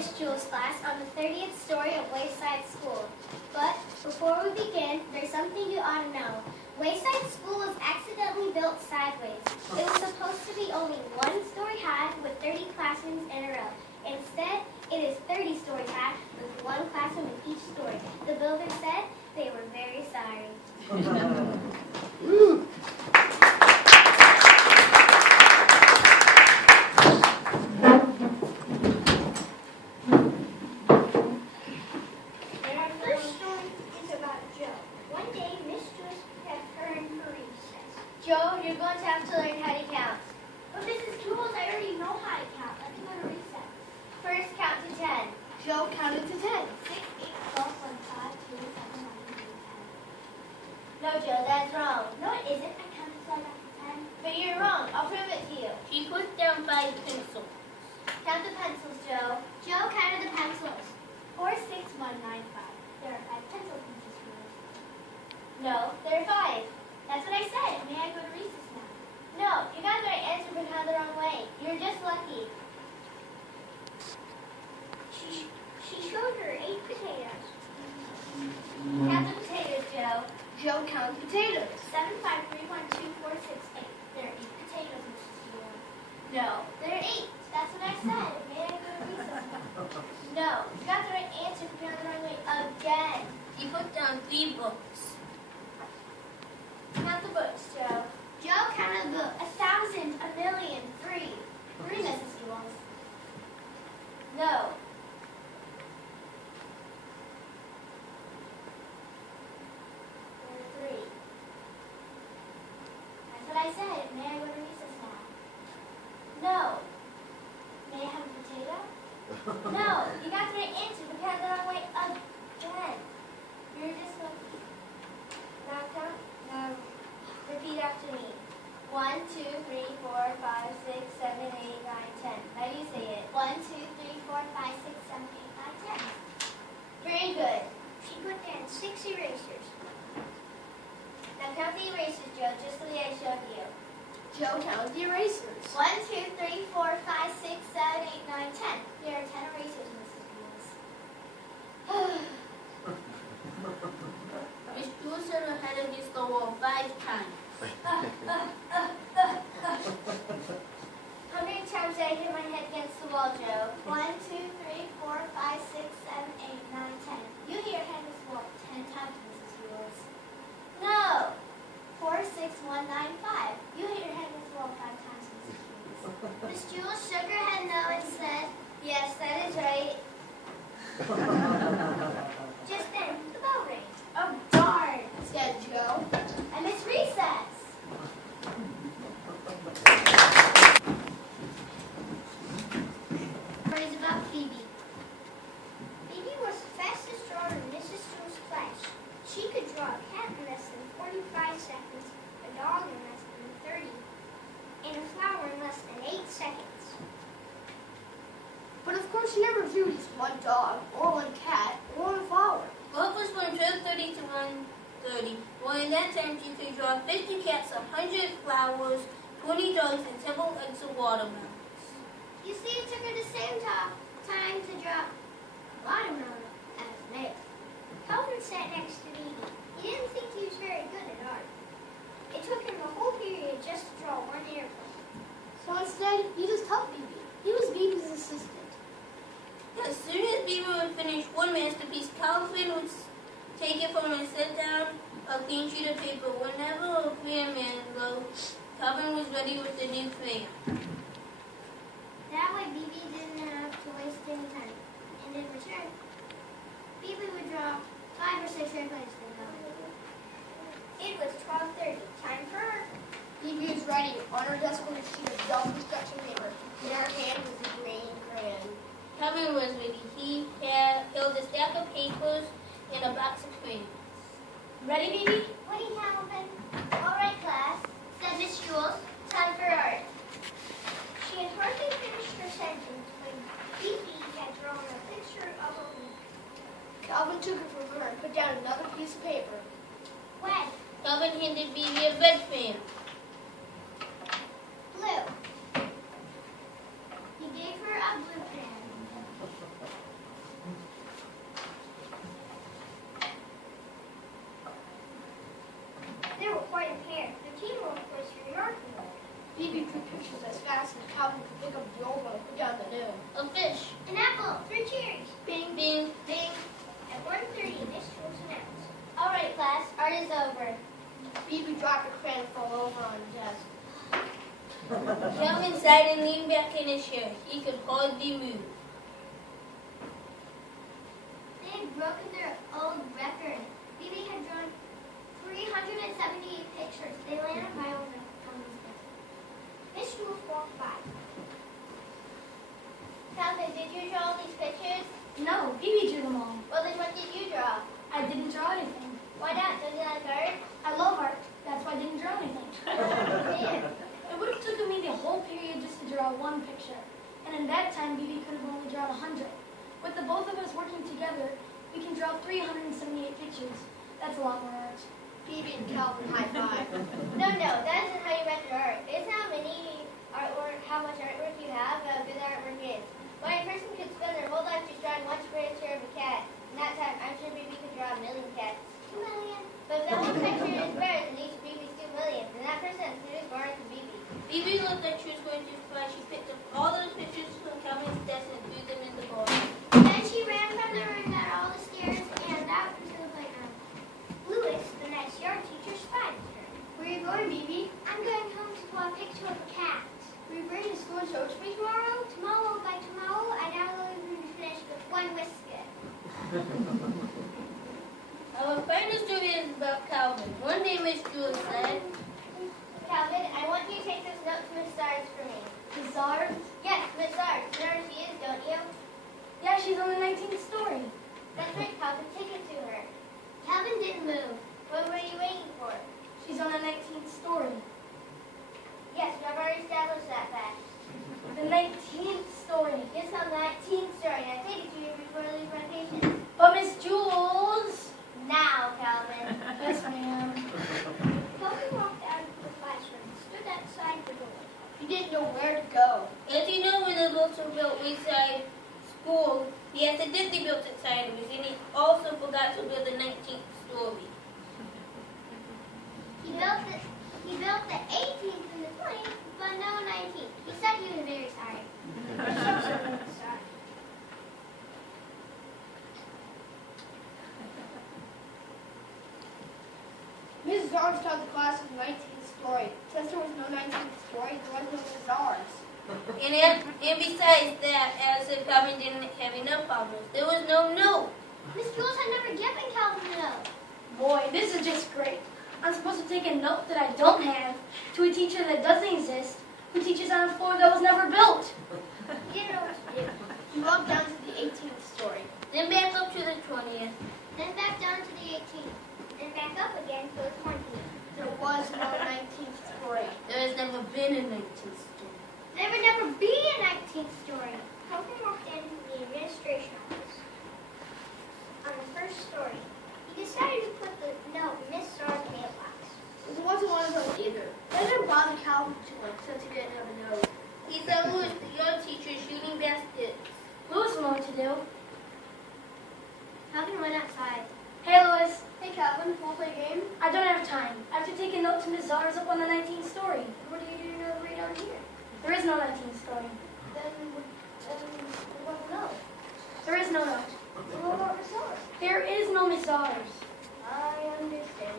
Miss Jules' class on the 30th story of Wayside School. But before we begin, there's something you ought to know. Wayside School was accidentally built sideways. It was supposed to be only one story high with 30 classrooms in a row. Instead, it is 30 stories high with one classroom in each story. The builder said they were very sorry. Joe, you're going to have to learn how to count. But Mrs. Jules, I already know how to count. Let me go to recess. First, count to 10. Joe counted to 10. 6, 8, 12, 1, 5, 2, 7, 9, 8, 10. No, Joe, that's wrong. No, it isn't. I counted till I got to 10. But you're wrong. I'll prove it to you. She put down 5 pencils. Count the pencils, Joe. Joe counted the pencils. 4, 6, 1, 9, 5. There are 5 pencils, Mrs. Jules. No, there are 5. That's what I said. May I go to recess now? No, you got the right answer but counted the wrong way. You're just lucky. She showed her 8 potatoes. Count the potatoes, Joe. Joe counted potatoes. 7, 5, 3, 1, 2, 4, 6, 8. There are 8 potatoes, Mrs. Jules. No, there are 8. That's what I said. May I go to recess now? No, you got the right answer but counted the wrong way again. She put down 3 books. Count the books, Joe. Joe counted the 1,000, 1,000,000, 3. 3, Mrs. Jules. No. There are 3. That's what I said. May I go to recess now? No. May I have a potato? No, you got the right answer but counted the wrong way again. You're just lucky. Now count. Now repeat after me. 1, 2, 3, 4, 5, 6, 7, 8, 9, 10. Now you say it. 1, 2, 3, 4, 5, 6, 7, 8, 9, 10. Very good. She put down 6 erasers. Now count the erasers, Joe, just the way I showed you. Joe counted the erasers. 1, 2, 3, 4, 5, 6, 7, 8, 9, 10. There are 10 erasers, Mrs. Jules. Miss Jules said her head against the wall 5 times. How many times did I hit my head against the wall, Joe? 1, 2, 3, 4, 5, 6, 7, 8, 9, 10. You hit your head against the wall 10 times, Mrs. Jules. No. 4, 6, 1, 9, 5. You hit your head against the wall 5 times, Mrs. Jules. Miss Jules shook her head no and said, yes, that is right. Just then, the bell rang. Oh, darn, said Joe. I missed recess. Stories about Phoebe. Phoebe was the fastest drawer in Mrs. Jules' class. She could draw a cat in less than 45 seconds, a dog in less than 30, and a flower in less than 8 seconds. But of course she never drew just one dog, or one cat, or one flower. What was from 12:30 to 1:30? Well, in that time she could draw 50 cats, 100 flowers, 20 dogs, and several eggs of watermelons. You see, it took her the same time to draw watermelon as Nick. Calvin sat next to Phoebe. He didn't think he was very good at art. It took him a whole period just to draw one airplane. So instead, he just helped Phoebe. He was Phoebe's assistant. As soon as Beaver would finish one masterpiece, Calvin would take it from him and set down a clean sheet of paper. Whenever a crayon man wrote, Calvin was ready with the new crayon. That way, Phoebe didn't have to waste any time. And in return, Phoebe would draw 5 or 6 airplanes for Calvin. It was 12:30. Time for her. Phoebe was writing on her desk with a sheet of double construction paper. In her hand was a green crayon. Calvin was ready. He held a stack of papers and a box of crayons. Ready, baby? Ready, Calvin? All right, class, said Miss Jules. Time for art. She had hardly finished her sentence when Phoebe had drawn a picture of a leaf. Calvin took it from her and put down another piece of paper. When? Calvin handed Beaver a red crayon. Blue. He gave her a blue pen. Phoebe drew pictures as fast as Calvin could pick up the old one and put down the new. A fish. An apple. 3 cherries. Bing, bing. Bing. At 1:30, Miss Jules announced. All right, class, art is over. Phoebe dropped her crayon and fell over on the desk. Calvin sighed and leaned back in his chair. He could hardly move. They had broken their old record. Phoebe had drawn 378 pictures. They landed a pile on Calvin's desk. Miss Jules walked by. Calvin, did you draw all these pictures? No, Phoebe drew them all. Well, then what did you draw? I didn't draw anything. Why not? Don't you like art? I love art. That's why I didn't draw anything. Man. It would have taken me the whole period just to draw one picture. And in that time, Phoebe could have only drawn 100. With the both of us working together, we can draw 378 pictures. That's a lot more art. Phoebe and Calvin high-five. No, that isn't how you measure art. It's how much artwork you have, how good artwork is. Why, a person could spend their whole life just drawing one picture of a cat. In that time, I'm sure Phoebe could draw 1 million cats. 2 million. But if that one picture is better than each Phoebe's 2 million, then that person is as smart as Phoebe. Phoebe looked like she was going to fly. She picked up all of the pictures from Calvin's desk and threw them in the bowl. Then she ran from the room down all the stairs and out into the playground. Louis, the next yard teacher, spied her. Where are you going, Phoebe? I'm going home to draw a picture of a cat. Will you bring it to school and show it to me tomorrow? By tomorrow, I doubt we'll be finished with one whisker. Our final story is about Calvin. One day, Miss Jules said, Calvin, I want you to take this note to Miss Sarge for me. The Czars? Yes, Miss Sarge. You know where she is, don't you? Yeah, she's on the 19th story. That's right, Calvin. Take it to her. Calvin didn't move. What were you waiting for? She's on the 19th story. Yes, we have already established that fact. The 19th story. It's on the 19th story. Now take it to you before I leave my patient. But Miss Jules! Now, Calvin. Yes, ma'am. Calvin walked out of the classroom and stood outside the door. He didn't know where to go. as you know, when the Wilson built Wayside School, he accidentally built it sideways, and he also forgot to build the 19th story. He built the 18th and the 20th, but no 19th. He said he was very sorry. Mrs. Czars taught the class the 19th story. Since there was no 19th story, there was no Mrs. Czars. And besides that, as if Calvin didn't have enough problems, there was no note. Miss Jules had never given Calvin a note. Boy, this is just great. I'm supposed to take a note that I don't have to a teacher that doesn't exist, who teaches on a floor that was never built. He didn't know what to do. He walked down to the 18th story. Then back up to the 20th. Then back down to the 18th. Then back up again to the 20th. There was no 19th story. There has never been a 19th story. There would never be a 19th story. Calvin walked into the administration office. On the first story, he decided to put the note in Miss Sar's mailbox. There wasn't one of those either. That didn't bother Calvin too much since he didn't have a note. He saw Louis, the yard teacher, shooting baskets. Louis will know what to do. Calvin went outside. Hey, Louis. Hey Calvin, wanna play a game? I don't have time. I have to take a note to Miss Czars up on the 19th story. What do you do right down here? There is no 19th story. Then what about the note? There is no note. What about Miss Sar? There is no Miss Czars. I understand.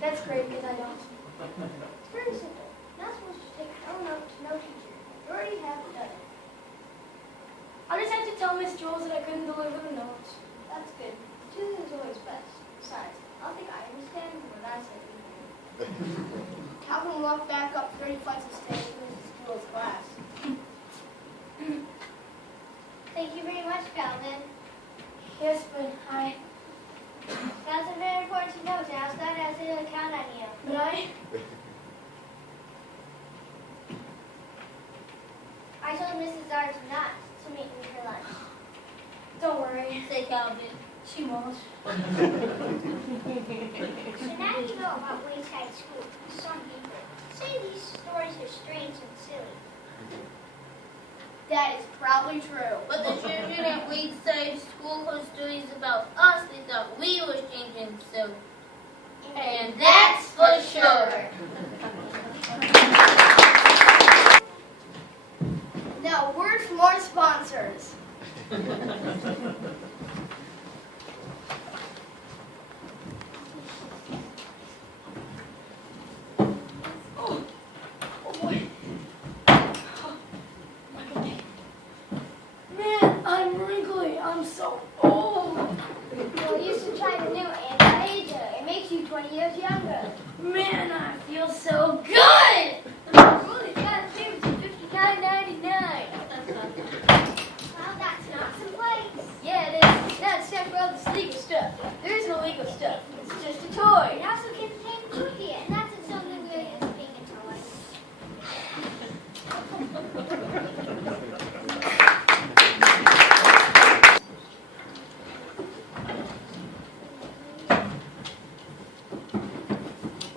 That's great because I don't. It's very simple. Not supposed to take no note to no teacher. You already have done it. I'll just have to tell Miss Jules that I couldn't deliver the note. That's good. Two is always best. Besides, I think I understand when I say anything. Calvin walked back up 30 flights of stairs to Mrs. Jewell's class. Thank you very much, Calvin. Yes, but That's a very important note, and I was glad I was able to count on you. But I told Mrs. Zars not to meet me for lunch. don't worry. Said Calvin. She won't. So now you know about Wayside School. Some people say these stories are strange and silly. That is probably true. But the children at Wayside School heard stories about us. They thought we were strange and silly. And that's for sure. sponsors. Oh boy. Man, I'm wrinkly. I'm so old. Well, you should try the new anti-ager. It makes you 20 years younger. Man, I feel so good. Well, it's got a savings of $59.99. Well, that's not some place. Yeah, it is. Now it's time for all this legal stuff. There is no legal stuff. It's just a toy. It also contains cookie, and that's something we're just being a toy.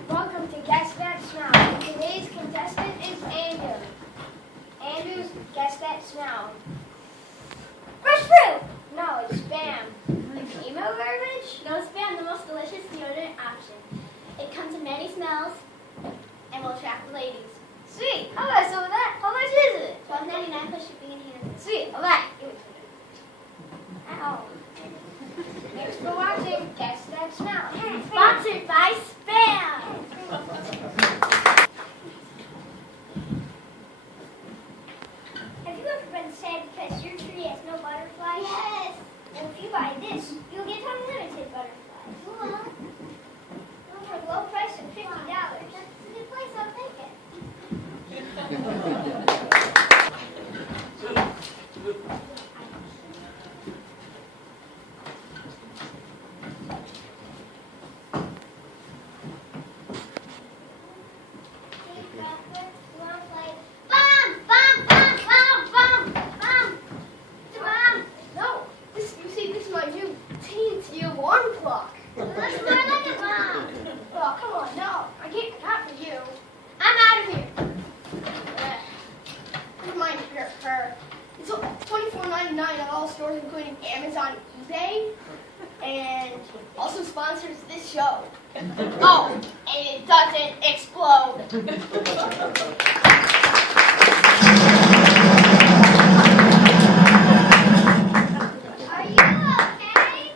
Welcome to Guess That Smell. Today's contestant is Andrew. Andrew's Guess That Smell. Fresh fruit! No, it's spam. Email garbage? No spam, the most delicious deodorant option. It comes in many smells and will attract the ladies. Sweet. How about some of that? How much is it? $12.99 plus shipping and handling. Sweet. All right. Give it to me. Ow. Thanks for watching. Guess That Smell. Sponsored by Spam. Have you ever been sad because your tree has no butterflies? Yes. Well, if you buy this, you'll get unlimited butterflies. Cool. For a low price of $50. That's a good place, I'll take it. No, this you see, this is my new TNT alarm clock. That's more like a bomb. Oh, come on, no, I can't. Not for you. I'm out of here. Never mind her. It's $24.99 at all stores, including Amazon, eBay, and also sponsors this show. Oh, and it doesn't explode. Are you okay?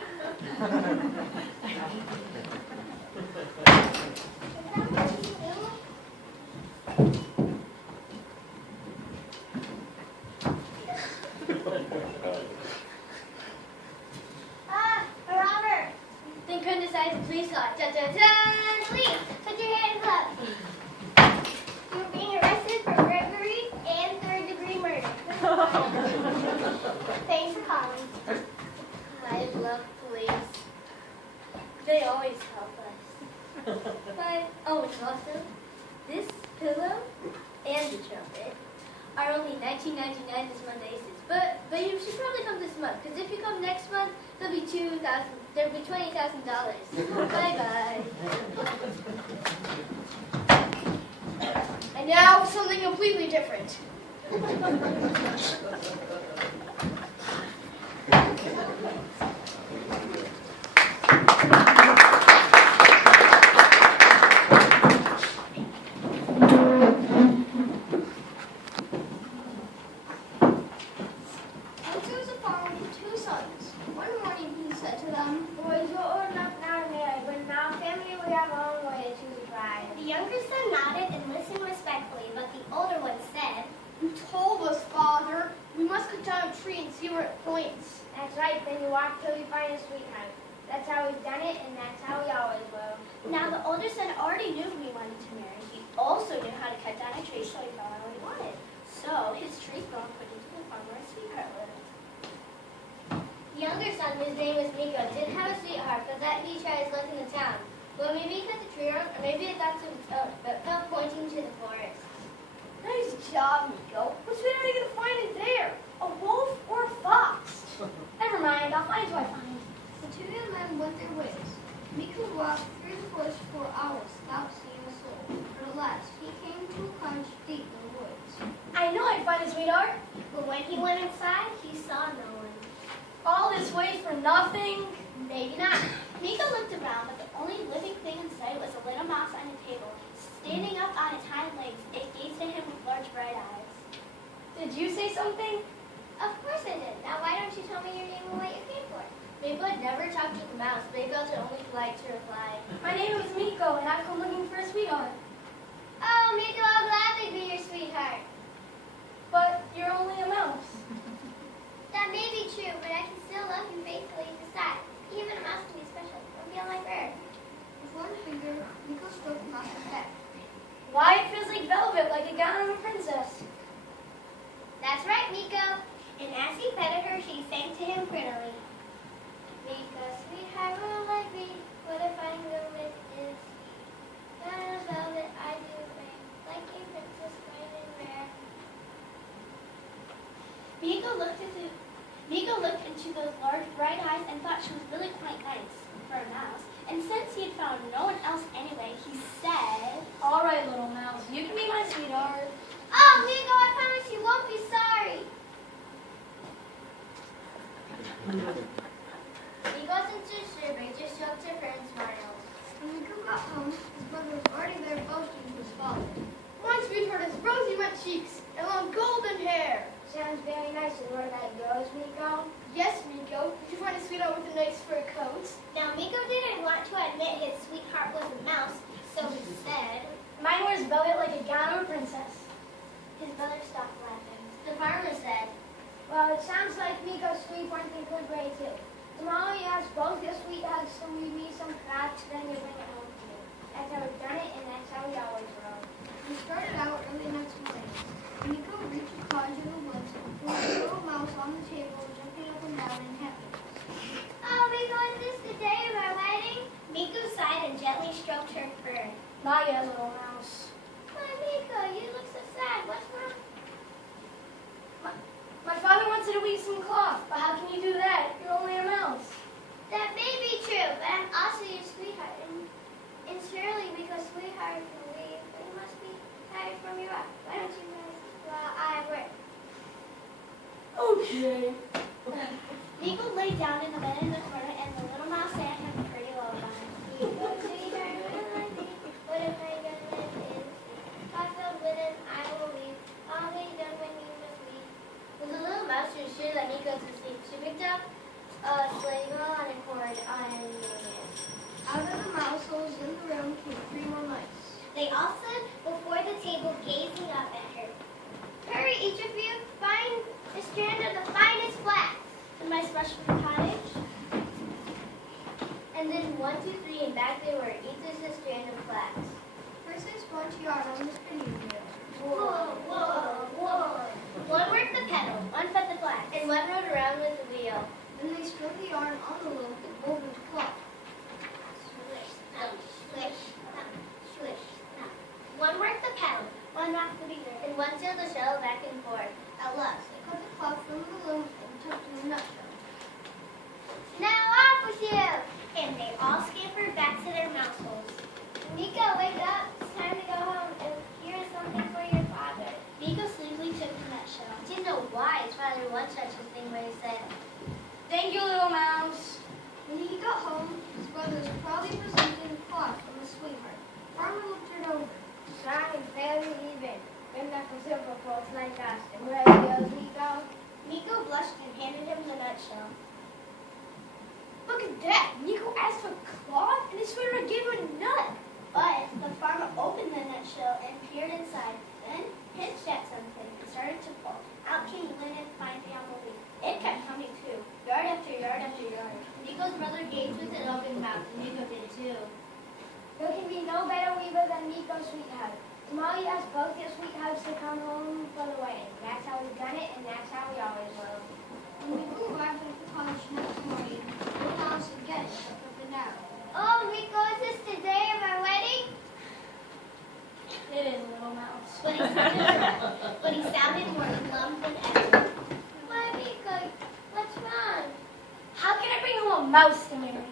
Robert. Thank goodness I have a police car. Dun-dun-dun! Police, put your hands up. You're being arrested for burglary and third-degree murder. Thanks for calling. I love police. They always help us. But, oh, and also, this pillow and the trumpet are only $19.99 this month aces. But you should probably come this month, because if you come next month, there'll be $20,000. Bye-bye. And now something completely different. Once was a farmer with two sons. One morning he said to them, "Boys, you're old enough now to marry, but in our family we have our own way to choose a bride." The younger son nodded and listened respectfully, but the older one said, You told us, Father. We must cut down a tree and see where it points. That's right, then you walk till you find a sweetheart. That's how we've done it, and that's how we always will. now the older son already knew who he wanted to marry. He also knew how to cut down a tree, so he found out what he wanted. So his tree fell according to the farmer a sweetheart lived. The younger son, his name was Nico, didn't have a sweetheart, but that he tried his luck in the town. Well, maybe he cut the tree around, or maybe it got to but fell pointing to the forest. Nice job, Nico. What's are we gonna find in there? A wolf or a fox? Never mind, I'll find what I find. The two young men went their ways. Nico walked through the forest for hours without seeing a soul. But at last, he came to a cottage deep in the woods. I know I'd find a sweetheart. But when he went inside, he saw no one. All this wait for nothing. Maybe not. Nico looked around, but the only living thing in sight was a little mouse on a table. Standing up on its hind legs, it gazed at him with large bright eyes. Did you say something? Of course I did. Now why don't you tell me your name and what you came for? Miko had never talked to the mouse, but he felt it only polite to reply. My name is Miko, and I've come looking for a sweetheart. Oh, Miko, I'll gladly be your sweetheart. But you're only a mouse. That may be true, but I can still love you faithfully besides. Even a mouse can be special. Don't feel like bird. With one finger, Miko stroked the mouse's head. Why, it feels like velvet, like a gown of a princess. That's right, Miko. And as he petted her, she sang to him prettily. Miko, sweetheart, will I be? What if I know it is? Gown of velvet I do wear, like a princess fine and rare. Miko looked into those large, bright eyes and thought she was really quite nice for a mouse. And since he had found no one else anyway, he said, All right, little mouse, you can be my sweetheart. Oh, Miko, I promise you won't be sorry. He wasn't too sure, but he just stroked her for and smiled. When Miko got home, his brother was already there boasting to his father. My sweetheart has rosy red cheeks and long golden hair. Sounds very nice. And what about yours, Miko? Yes, Miko. Did you find a sweetheart with a nice fur coat? Now, Miko didn't want to admit his sweetheart was a mouse, so he said. Mine wears velvet like a gown of a princess. His brother stopped laughing. The farmer said, Well, it sounds like Miko's sweetheart in a good way, too. Tomorrow you ask both your sweethearts to leave me some crafts, then you bring it home to me. That's how we've done it, and that's how we always roll. We started out early next morning. Miko reached a cottage in the woods with a little mouse on the table, jumping up and down in happiness. Oh, Miko, is this the day of our wedding? Miko sighed and gently stroked her fur. Not yet, little mouse. Why, Miko, you look so sad. What's wrong? My father wants you to weave some cloth, but how can you do that? You're only a mouse. That may be true, but I'm also your sweetheart. And surely Miko's sweetheart can leave, but you must be tired from your walk. Why don't you guys while I work? Okay. Miko lay down in the bed in the corner, and the little mouse sang him a pretty lullaby. Miko, sweetheart, will I be? What if I get live in the sea? Pot filled with it, I will leave. I'll be done when you must leave. When the little mouse was sure that Miko was asleep, she picked up a sling on a cord on a needle. Out of the mouse holes in the room came 3 more mice. They all stood before the table gazing up at her. Hurry, each of you, find a strand of the finest flax. The mice rushed from the cottage. And then 1, 2, 3, and back they were, each is a strand of flax. First they spun yarn on the spinning wheel. Whoa, whoa, whoa. One worked the pedal, One fed the flax. and one rode around with the wheel. Then they spun the yarn on the loom and wove into cloth. Swish, thump, swish, thump, swish, thump. One worked the pedal, One rocked the beater. and one sailed the shuttle back and forth. At last, they cut the cloth from the loom and tucked it in a nutshell. Now off with you! And they all scampered back to their mouse holes. Miko, wake up. It's time to go home, and here is something for your father. Miko sleepily took the nutshell. He didn't know why his father would such a thing, but he said, Thank you, little mouse. When he got home, his brother was proudly presenting a cloth from his sweetheart. Farmer looked it over. Strong and fairly even. Good enough for simple folks like us. And wherever goes Miko? Miko blushed and handed him the nutshell. Look at that! Miko asked for cloth, and his sweetheart gave him a nut. But the farmer opened the nutshell and peered inside, then pinched at something and started to pull. Out came linen, fine beyond belief. It kept coming too, yard after yard after yard. Miko's brother gazed with an open mouth, and Miko did too. There can be no better weaver than Miko's sweetheart. Tomorrow you ask both your sweethearts to come home for the wedding. That's how we've done it, and that's how we always will. When Miko arrived at the cottage next morning, the mouse again stepped up and down. Oh, Miko, is this the day of our wedding? It is, little mouse. But he sounded more glum than ever. Why, Miko, what's wrong? How can I bring home a mouse to marry?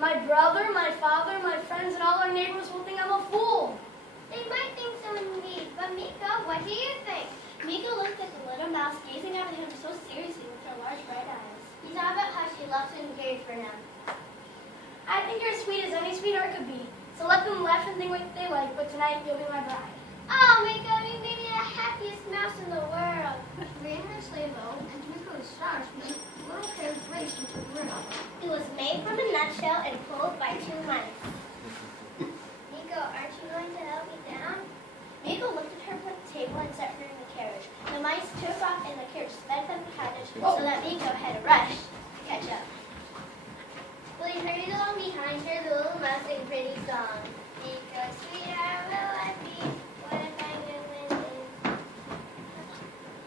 My brother, my father, my friends, and all our neighbors will think I'm a fool. They might think so indeed, but Miko, what do you think? Miko looked at the little mouse, gazing at him so seriously with her large bright eyes. He thought about how she loves and cared for him. I think you're as sweet as any sweetheart could be. So let them laugh and think what they like, but tonight you'll be my bride. Oh, Miko, you made me the happiest mouse in the world. He ran in his sleigh low, and to Miko's table and set her in the carriage. The mice took off and the carriage sped from behind us so that Miko had to rush to catch up. Well, you hurried along behind her, the little mouse sang a pretty song. Miko, sweetheart, will I be? What if I go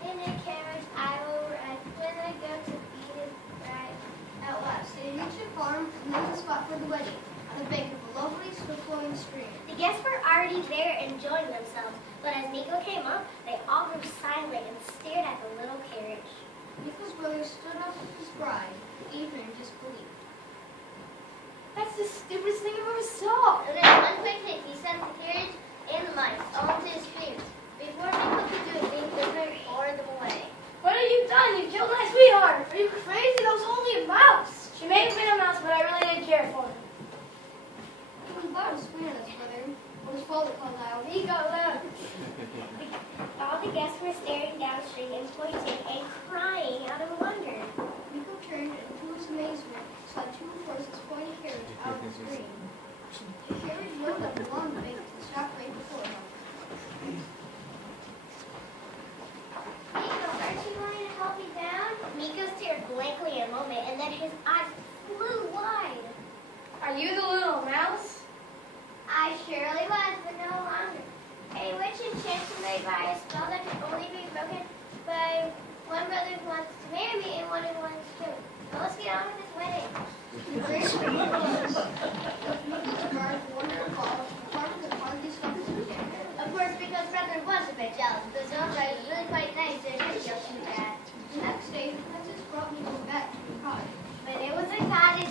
in a carriage I will ride when I go to feed it right. At last, they reached the farm and there was a spot for the wedding on the bank of a lovely, swift-flowing stream. The guests were already there enjoying themselves, but as Miko came up, they all grew silent and stared at the little carriage. Miko's brother stood up with his bride, even in disbelief. That's the stupidest thing I've ever saw. And then one quick hit, he sent the carriage and the mice all into his fears. Before Miko could do a thing, the bird bore them away. What have you done? You killed my sweetheart. Are you crazy? That was only a mouse! She may have been a mouse, but I really didn't care for her. It was about as sweet as brother. What his father called out, Miko, look! All the guests were staring downstream and pointing and crying out of wonder. Miko turned and to his amazement saw two horses pulling a carriage out of the stream. The carriage rode up along the bank and stopped right before him. Miko, aren't you going to help me down? Miko stared blankly a moment, and then his eyes flew wide. Are you the little mouse? I surely was, but no longer. A witch enchanted me by a spell that can only be broken by one brother who wants to marry me and one who wants to. So let's get on with this wedding. Miko's guards wandered across the farm and hardly stopped to look at him. Of course, because brother was a bit jealous. The zone ride was really quite nice and pretty up to that. The next day, the princess brought Miko back to the cottage. But it was a cottage